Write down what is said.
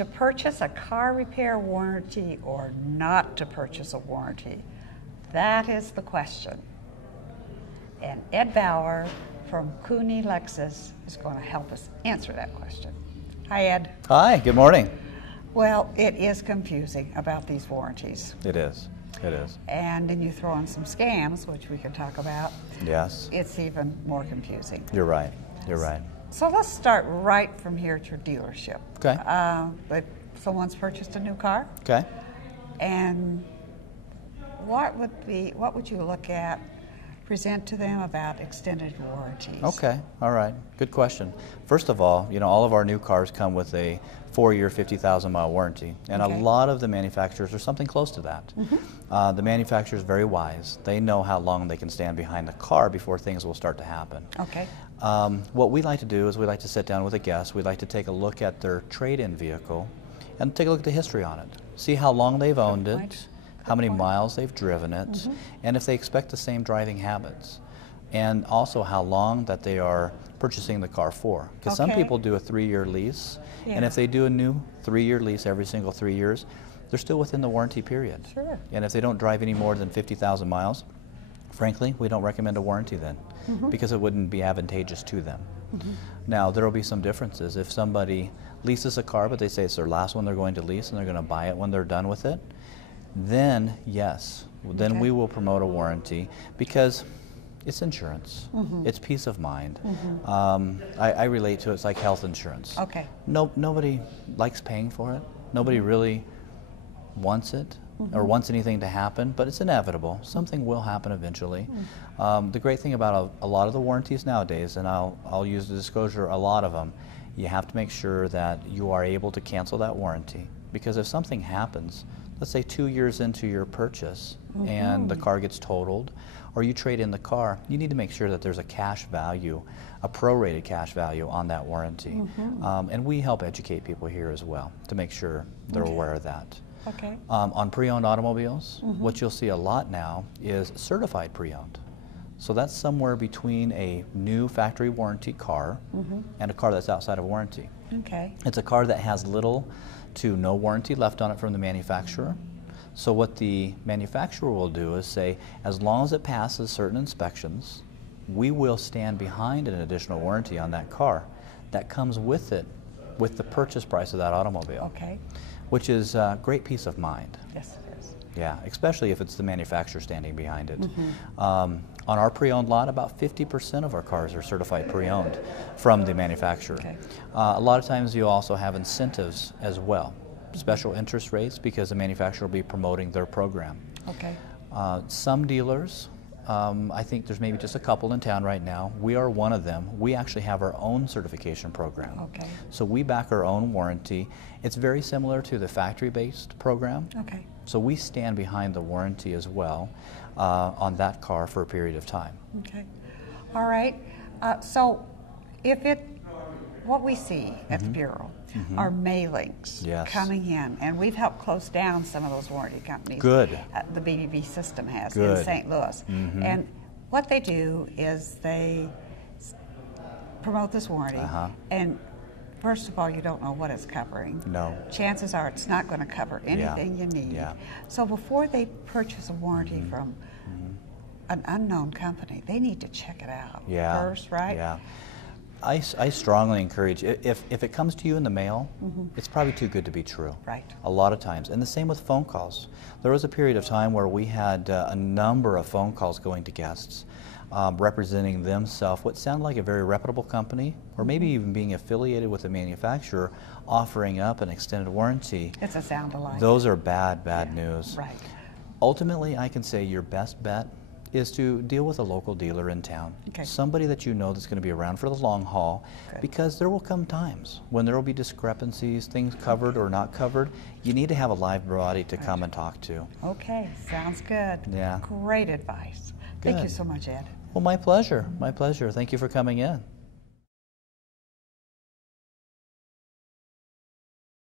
to purchase a car repair warranty or not to purchase a warranty? That is the question. And Ed Bauer from Cooney Lexus is going to help us answer that question. Hi, Ed. Hi, good morning. Well, it is confusing about these warranties. It is. It is. And then you throw in some scams, which we can talk about. Yes. It's even more confusing. You're right. You're right. So let's start right from here at your dealership. Okay. But someone's purchased a new car, Okay. and what would you look at, present to them about extended warranties? Okay. All right. Good question. First of all, all of our new cars come with a 4-year, 50,000-mile warranty, and Okay. a lot of the manufacturers are something close to that. The manufacturer is very wise. They know how long they can stand behind the car before things will start to happen. Okay. What we like to do is we like to sit down with a guest. We like to take a look at their trade-in vehicle and take a look at the history on it. See how long they've owned it, how many miles they've driven it, and if they expect the same driving habits. And also how long that they are purchasing the car for. Because some Okay. people do a 3-year lease, and Yeah. if they do a new 3-year lease every single 3 years, they're still within the warranty period. Sure. And if they don't drive any more than 50,000 miles, frankly, we don't recommend a warranty then, because it wouldn't be advantageous to them. Now, there will be some differences. If somebody leases a car, but they say it's their last one they're going to lease and they're going to buy it when they're done with it, then yes, then Okay. we will promote a warranty, because it's insurance. It's peace of mind. I relate to it, it's like health insurance. Okay. Nobody likes paying for it. Nobody really wants it or wants anything to happen, but it's inevitable. Something will happen eventually. The great thing about a lot of the warranties nowadays, and I'll use the disclosure, a lot of them, you have to make sure that you are able to cancel that warranty, because if something happens, let's say 2 years into your purchase and the car gets totaled, or you trade in the car, you need to make sure that there's a cash value, a prorated cash value on that warranty. And we help educate people here as well to make sure they're aware of that. Okay. On pre-owned automobiles, what you'll see a lot now is certified pre-owned. So that's somewhere between a new factory warranty car and a car that's outside of warranty. Okay. It's a car that has little to no warranty left on it from the manufacturer. So what the manufacturer will do is say, as long as it passes certain inspections, we will stand behind an additional warranty on that car that comes with it, with the purchase price of that automobile, Okay. which is great peace of mind. Yes, it is. Yeah, especially if it's the manufacturer standing behind it. On our pre-owned lot, about 50% of our cars are certified pre-owned from the manufacturer. Okay. A lot of times you also have incentives as well, special interest rates, because the manufacturer will be promoting their program. Okay. Some dealers, I think there's maybe just a couple in town right now. We are one of them. We actually have our own certification program. Okay. So we back our own warranty. It's very similar to the factory-based program. Okay. So we stand behind the warranty as well on that car for a period of time. Okay. All right. So what we see at the Bureau are mailings Yes. coming in, and we've helped close down some of those warranty companies. Good. The BBB system has in Good. St. Louis. And what they do is they promote this warranty, and first of all, you don't know what it's covering. No. Chances are it's not going to cover anything you need. Yeah. So before they purchase a warranty from an unknown company, they need to check it out first, right? Yeah. I strongly encourage, if it comes to you in the mail, it's probably too good to be true. Right. A lot of times. And the same with phone calls. There was a period of time where we had a number of phone calls going to guests representing themselves, what sounded like a very reputable company, or maybe even being affiliated with a manufacturer, offering up an extended warranty. It's a sound alike. Those are bad news. Right. Ultimately, I can say your best bet is to deal with a local dealer in town. Okay. Somebody that you know that's going to be around for the long haul, because there will come times when there will be discrepancies, things covered or not covered. You need to have a live body to come and talk to. Okay, sounds good. Yeah. Great advice. Thank you Good. so much, Ed. Well, my pleasure. My pleasure. Thank you for coming in.